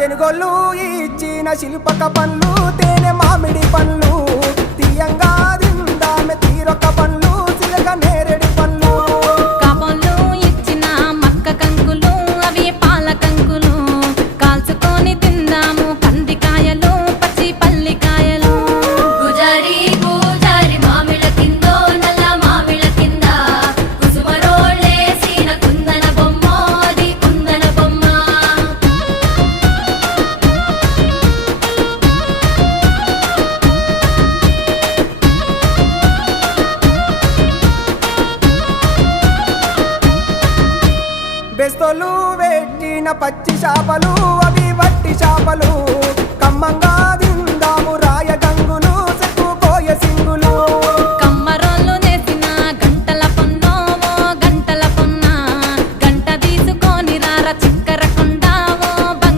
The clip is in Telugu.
తెనుగోళ్ళు ఇచ్చిన శిల్పక పండ్లు తేనె మామిడి పండ్లు తీయంగా తిందామె తీరొక్క పండ్లు సిలక నేరేడి పండ్లు కాపోళ్ళు ఇచ్చిన మక్క కంకులు అవి పాల కంకులు కాల్చుకొని తిందాము కందికాయలు పచ్చి పల్లికాయలు గుజారి గుజారి మామిళ్ళ కిందో నల్ల మామిళ్ళ కింద కుసుమరోళ్ళేసిన కుందన బొమ్మ అది కుందన బొమ్మ బెస్తోలు పెట్టిన పచ్చి చేపలు అవి వట్టి చేపలు కమ్మంగా